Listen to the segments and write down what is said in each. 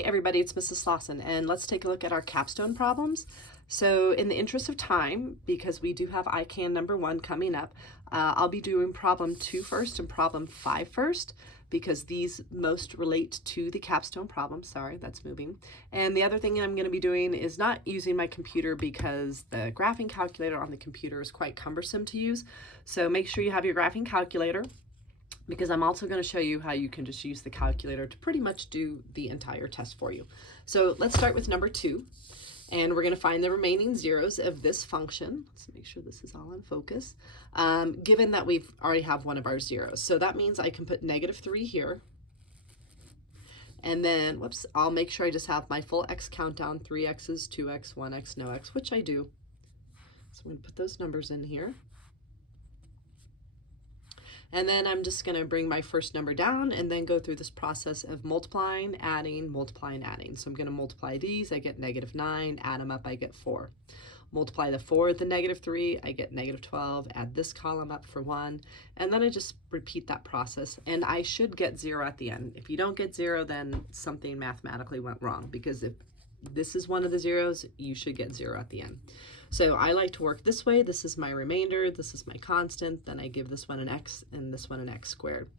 Hey everybody, it's Mrs. Slauson, and let's take a look at our capstone problems. So in the interest of time, because we do have ICANN number 1 coming up, I'll be doing problem 2 first and problem 5 first, because these most relate to the capstone problem. Sorry, that's moving. And the other thing I'm going to be doing is not using my computer because the graphing calculator on the computer is quite cumbersome to use. So make sure you have your graphing calculator, because I'm also going to show you how you can just use the calculator to pretty much do the entire test for you. So let's start with number 2, and we're going to find the remaining zeros of this function. Let's make sure this is all in focus, given that we've already have one of our zeros. So that means I can put -3 here, and then, whoops, I'll make sure I just have my full x countdown, 3 x's, 2 x, 1 x, no x, which I do. So I'm going to put those numbers in here. And then I'm just going to bring my first number down and then go through this process of multiplying, adding, multiplying, adding. So I'm going to multiply these, I get -9, add them up, I get 4. Multiply the 4 with the -3, I get -12, add this column up for 1, and then I just repeat that process, and I should get 0 at the end. If you don't get 0, then something mathematically went wrong, because if this is one of the zeros, you should get 0 at the end. So I like to work this way. This is my remainder, this is my constant, then I give this one an x and this one an x squared.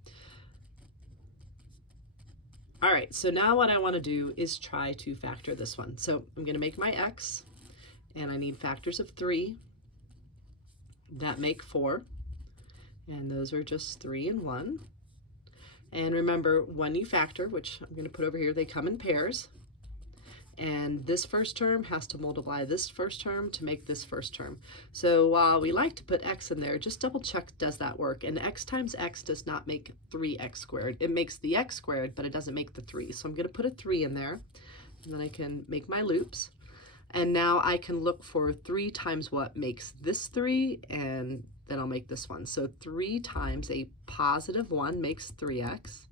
All right, so now what I want to do is try to factor this one. So I'm going to make my x, and I need factors of 3 that make 4, and those are just 3 and 1. And remember, when you factor, which I'm going to put over here, they come in pairs. And this first term has to multiply this first term to make this first term. So while we like to put x in there, just double check, does that work? And x times x does not make 3x squared. It makes the x squared, but it doesn't make the 3. So I'm going to put a 3 in there, and then I can make my loops. And now I can look for 3 times what makes this 3, and then I'll make this one. So 3 times a +1 makes 3x,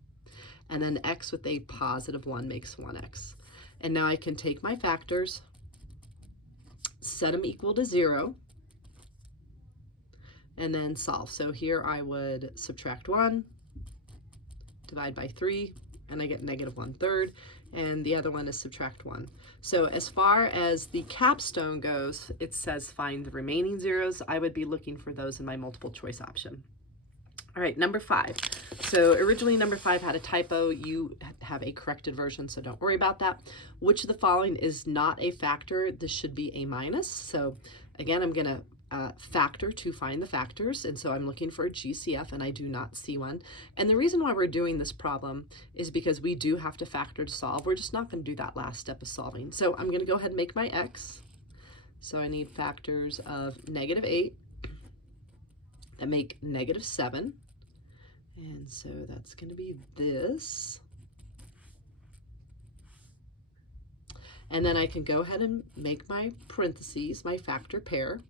and then x with a +1 makes 1x. And now I can take my factors, set them equal to 0, and then solve. So here I would subtract 1, divide by 3, and I get -1/3, and the other one is subtract 1. So as far as the capstone goes, it says find the remaining zeros. I would be looking for those in my multiple choice option. All right, number 5. So originally number 5 had a typo. You have a corrected version, so don't worry about that. Which of the following is not a factor? This should be a minus. So again, I'm going to factor to find the factors, and so I'm looking for a GCF, and I do not see one. And the reason why we're doing this problem is because we do have to factor to solve. We're just not going to do that last step of solving. So I'm going to go ahead and make my x. So I need factors of -8 that make -7. And so that's going to be this. And then I can go ahead and make my parentheses, my factor pair.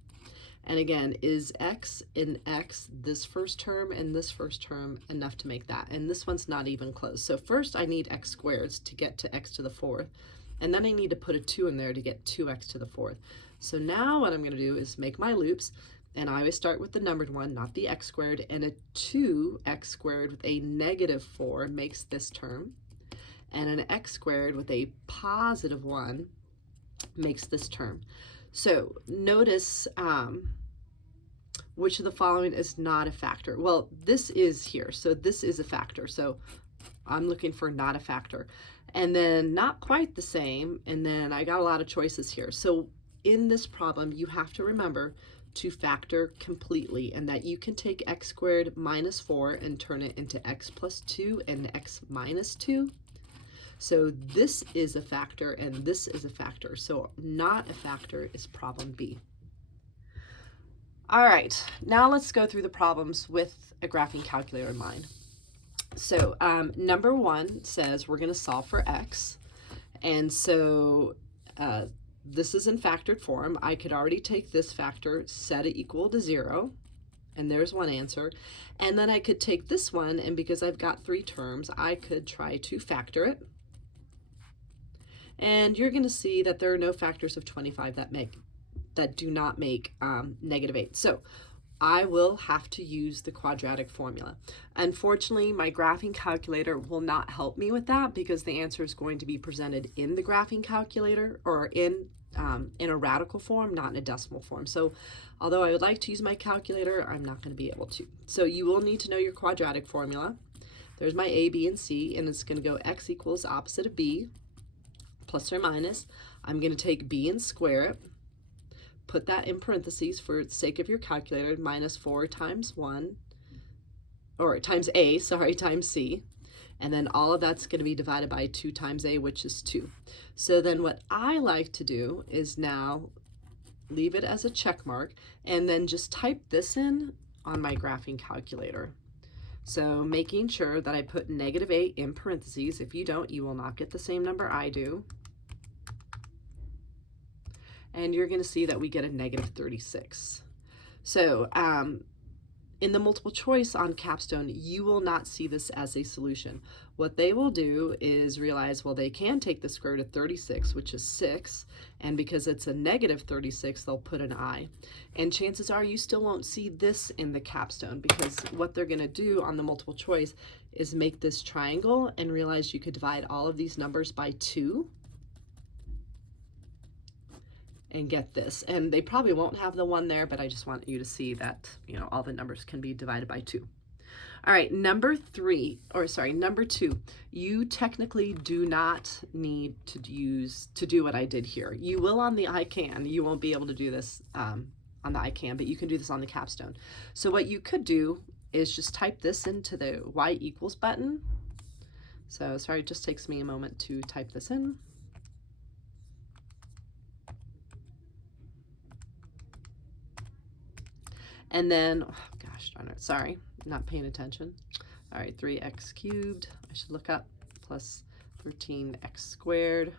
And again, is x in x, this first term and this first term, enough to make that? And this one's not even close. So first I need x squareds to get to x to the 4th. And then I need to put a 2 in there to get 2x to the 4th. So now what I'm going to do is make my loops. And I always start with the numbered one, not the x squared, and a 2x squared with a -4 makes this term, and an x squared with a +1 makes this term. So notice which of the following is not a factor. Well, this is here, so this is a factor. So I'm looking for not a factor. And then not quite the same, and then I got a lot of choices here. So in this problem, you have to remember to factor completely, and that you can take x squared -4 and turn it into x + 2 and x - 2. So this is a factor and this is a factor. So not a factor is problem B. All right, now let's go through the problems with a graphing calculator in mind. So number 1 says we're going to solve for x, and so this is in factored form. I could already take this factor, set it equal to 0, and there's one answer. And then I could take this one, and because I've got 3 terms, I could try to factor it. And you're going to see that there are no factors of 25 that do not make -8. So I will have to use the quadratic formula. Unfortunately, my graphing calculator will not help me with that because the answer is going to be presented in the graphing calculator or in a radical form, not in a decimal form. So although I would like to use my calculator, I'm not going to be able to. So you will need to know your quadratic formula. There's my a, b, and c, and it's going to go x equals opposite of b, plus or minus. I'm going to take b and square it. Put that in parentheses for the sake of your calculator, minus 4 times 1, or times a, sorry, times c. And then all of that's going to be divided by 2 times a, which is 2. So then what I like to do is now leave it as a check mark and then just type this in on my graphing calculator. So making sure that I put negative 8 in parentheses. If you don't, you will not get the same number I do. And you're going to see that we get a negative 36. So in the multiple choice on Capstone, you will not see this as a solution. What they will do is realize, well, they can take the square root of 36, which is 6, and because it's a negative 36, they'll put an I. And chances are you still won't see this in the Capstone because what they're going to do on the multiple choice is make this triangle and realize you could divide all of these numbers by 2 and get this. And they probably won't have the 1 there, but I just want you to see that, you know, all the numbers can be divided by 2. All right, number 2, you technically do not need to do what I did here. You will on the I can. You won't be able to do this on the I can, but you can do this on the Capstone. So what you could do is just type this into the y equals button. So sorry, it just takes me a moment to type this in. And then, oh gosh darn it, sorry, not paying attention. All right, 3x cubed, I should look up, plus 13x squared,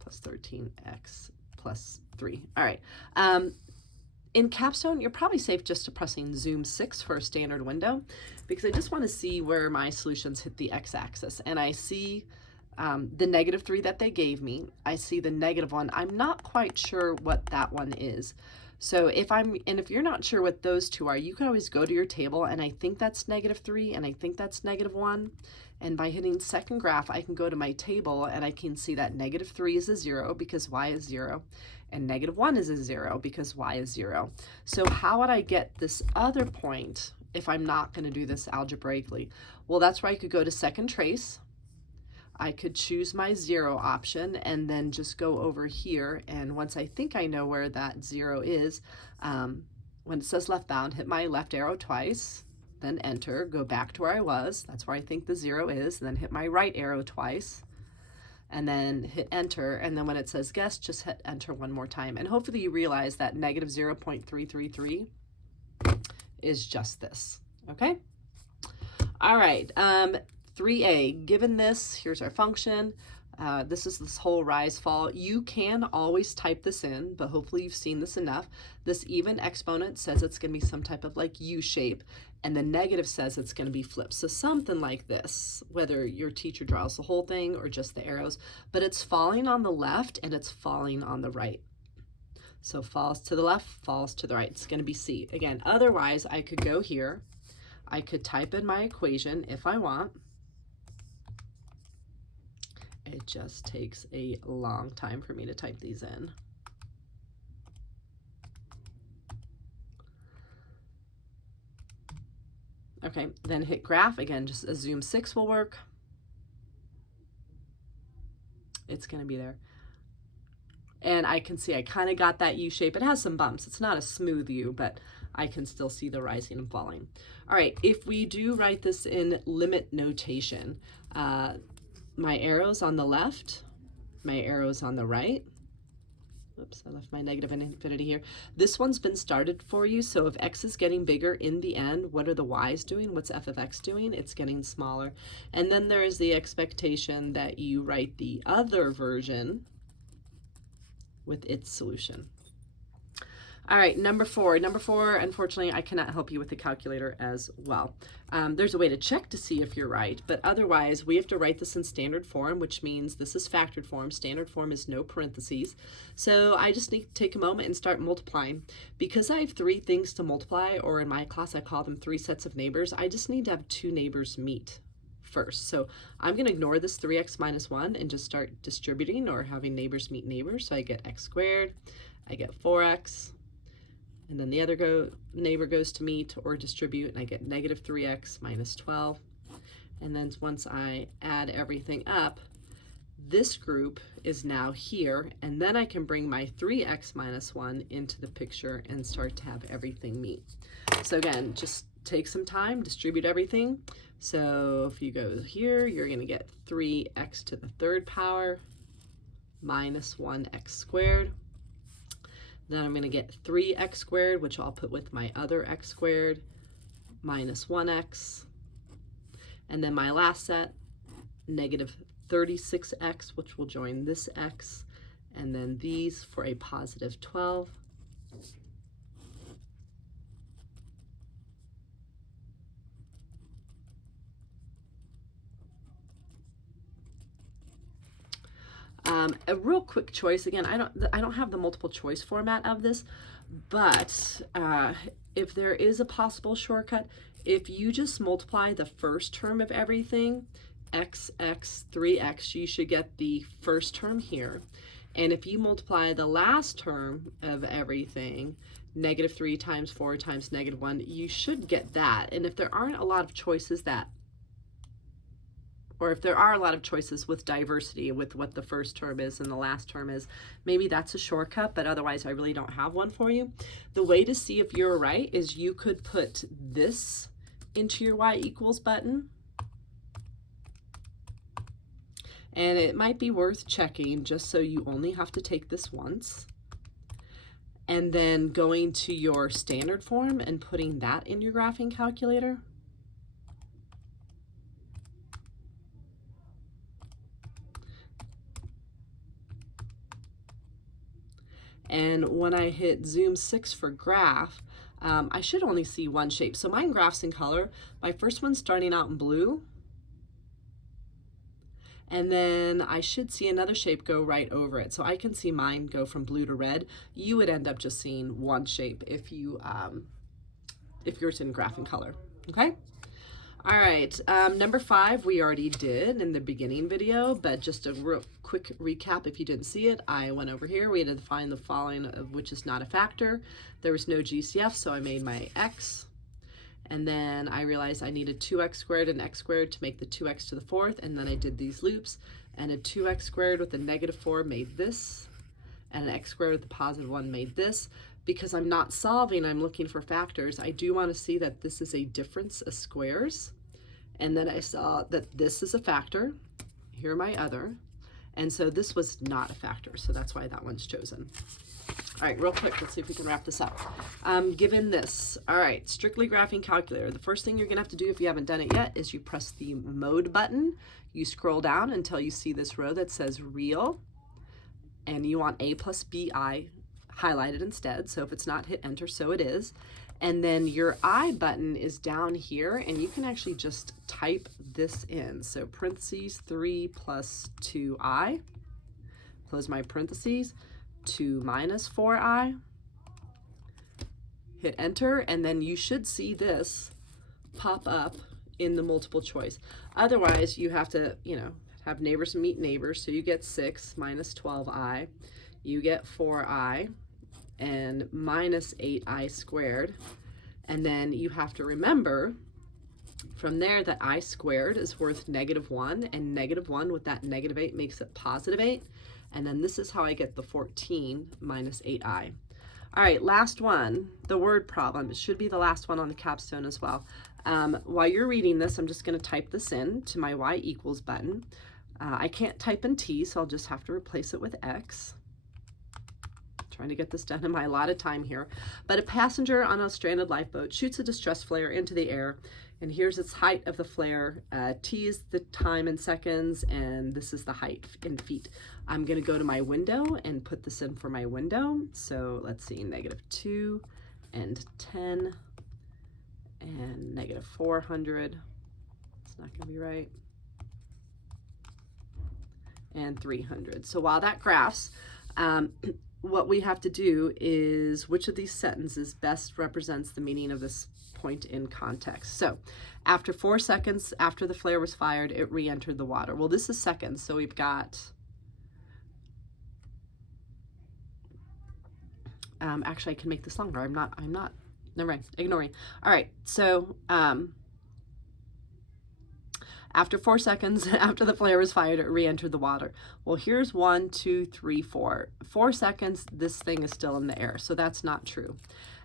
plus 13x plus 3. All right, in Capstone, you're probably safe just to pressing zoom 6 for a standard window because I just want to see where my solutions hit the x-axis. And I see the negative 3 that they gave me. I see the negative 1. I'm not quite sure what that one is. So if you're not sure what those two are, you can always go to your table, and I think that's negative 3, and I think that's negative 1. And by hitting second graph, I can go to my table, and I can see that negative 3 is a 0 because y is 0, and negative 1 is a 0 because y is 0. So how would I get this other point if I'm not going to do this algebraically? Well, that's where I could go to second trace. I could choose my 0 option and then just go over here, and once I think I know where that 0 is, when it says left bound, hit my left arrow twice, then enter, go back to where I was, that's where I think the 0 is, and then hit my right arrow twice, and then hit enter, and then when it says guess, just hit enter one more time, and hopefully you realize that negative 0.333 is just this, okay? All right, 3a, given this, here's our function. This is this whole rise fall. You can always type this in, but hopefully you've seen this enough. This even exponent says it's going to be some type of like U shape, and the negative says it's going to be flipped. So something like this, whether your teacher draws the whole thing or just the arrows, but it's falling on the left and it's falling on the right. So falls to the left, falls to the right. It's going to be C. Again, otherwise I could go here. I could type in my equation if I want. It just takes a long time for me to type these in. Okay, then hit graph. Again, just a zoom 6 will work. It's going to be there. And I can see I kind of got that U shape. It has some bumps. It's not a smooth U, but I can still see the rising and falling. All right, if we do write this in limit notation, my arrows on the left, my arrows on the right. Oops, I left my negative and infinity here. This one's been started for you, so if x is getting bigger in the end, what are the y's doing? What's f of x doing? It's getting smaller. And then there is the expectation that you write the other version with its solution. All right, number four. Number four, unfortunately, I cannot help you with the calculator as well. There's a way to check to see if you're right, but otherwise we have to write this in standard form, which means this is factored form. Standard form is no parentheses. So I just need to take a moment and start multiplying. Because I have three things to multiply, or in my class I call them three sets of neighbors, I just need to have two neighbors meet first. So I'm going to ignore this 3x minus 1 and just start distributing or having neighbors meet neighbors. So I get x squared, I get 4x, and then the other neighbor goes to meet or distribute, and I get negative 3x minus 12. And then once I add everything up, this group is now here, and then I can bring my 3x minus 1 into the picture and start to have everything meet. So again, just take some time, distribute everything. So if you go here, you're going to get 3x to the third power minus 1x squared. Then I'm going to get 3x squared, which I'll put with my other x squared, minus 1x. And then my last set, negative 36x, which will join this x, and then these for a positive 12. A real quick choice, again, I don't have the multiple choice format of this, but if there is a possible shortcut, if you just multiply the first term of everything, x, 3x, you should get the first term here. And if you multiply the last term of everything, negative 3 times 4 times negative 1, you should get that. And if there aren't a lot of choices or if there are a lot of choices with diversity with what the first term is and the last term is, maybe that's a shortcut, but otherwise I really don't have one for you. The way to see if you're right is you could put this into your y equals button. And it might be worth checking just so you only have to take this once. And then going to your standard form and putting that in your graphing calculator. And when I hit zoom 6 for graph, I should only see one shape. So mine graphs in color. My first one's starting out in blue. And then I should see another shape go right over it. So I can see mine go from blue to red. You would end up just seeing one shape if yours in graph in color, okay? All right, number 5 we already did in the beginning video, but just a real quick recap if you didn't see it. I went over here, we had to find the following of which is not a factor. There was no GCF, so I made my x. And then I realized I needed 2x squared and x squared to make the 2x to the fourth, and then I did these loops, and a 2x squared with a negative 4 made this, and an x squared with a positive 1 made this. Because I'm not solving, I'm looking for factors, I do want to see that this is a difference of squares, and then I saw that this is a factor, here are my other, and so this was not a factor, so that's why that one's chosen. All right, real quick, let's see if we can wrap this up. Given this, all right, strictly graphing calculator, the first thing you're gonna have to do if you haven't done it yet is you press the mode button, you scroll down until you see this row that says real, and you want a plus bi highlighted instead, so if it's not, hit enter, so it is. And then your I button is down here, and you can actually just type this in. So parentheses 3 plus 2i, close my parentheses, 2 minus 4i, hit enter, and then you should see this pop up in the multiple choice. Otherwise, you have to, have neighbors meet neighbors, so you get 6 minus 12i, you get 4i, and minus 8i squared, and then you have to remember from there that I squared is worth negative 1, and negative 1 with that negative 8 makes it positive 8, and then this is how I get the 14 minus 8i. All right, last one, the word problem. It should be the last one on the capstone as well. While you're reading this, I'm just going to type this in to my y equals button. I can't type in t, so I'll just have to replace it with x. Trying to get this done in my allotted time here. But a passenger on a stranded lifeboat shoots a distress flare into the air. And here's its height of the flare. T is the time in seconds, and this is the height in feet. I'm going to go to my window and put this in for my window. So let's see, -2 and 10 and -400. It's not going to be right. And 300. So while that graphs, what we have to do is which of these sentences best represents the meaning of this point in context. So after 4 seconds after the flare was fired, it re-entered the water. Well, this is seconds, so we've got actually I can make this longer. I'm not never mind, ignoring. All right, so after 4 seconds after the flare was fired, it re-entered the water. Well, here's 1, 2, 3, 4. 4 seconds, this thing is still in the air, so that's not true.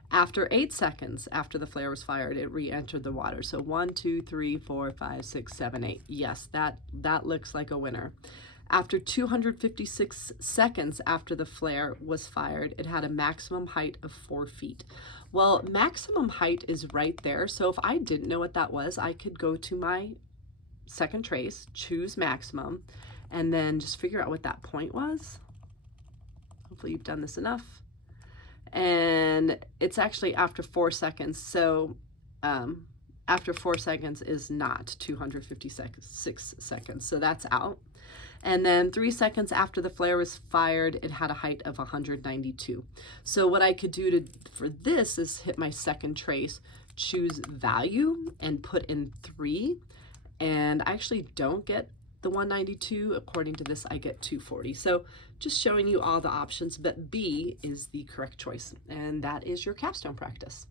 After 8 seconds after the flare was fired, it re-entered the water. So 1, 2, 3, 4, 5, 6, 7, 8. Yes, that looks like a winner. After 256 seconds after the flare was fired, it had a maximum height of 4 feet. Well, maximum height is right there. So if I didn't know what that was, I could go to my second trace, choose maximum, and then just figure out what that point was. Hopefully you've done this enough. And it's actually after 4 seconds. So after 4 seconds is not 256 seconds. So that's out. And then 3 seconds after the flare was fired, it had a height of 192. So what I could do for this is hit my second trace, choose value, and put in 3. And I actually don't get the 192. According to this, I get 240. So just showing you all the options, but B is the correct choice. And that is your capstone practice.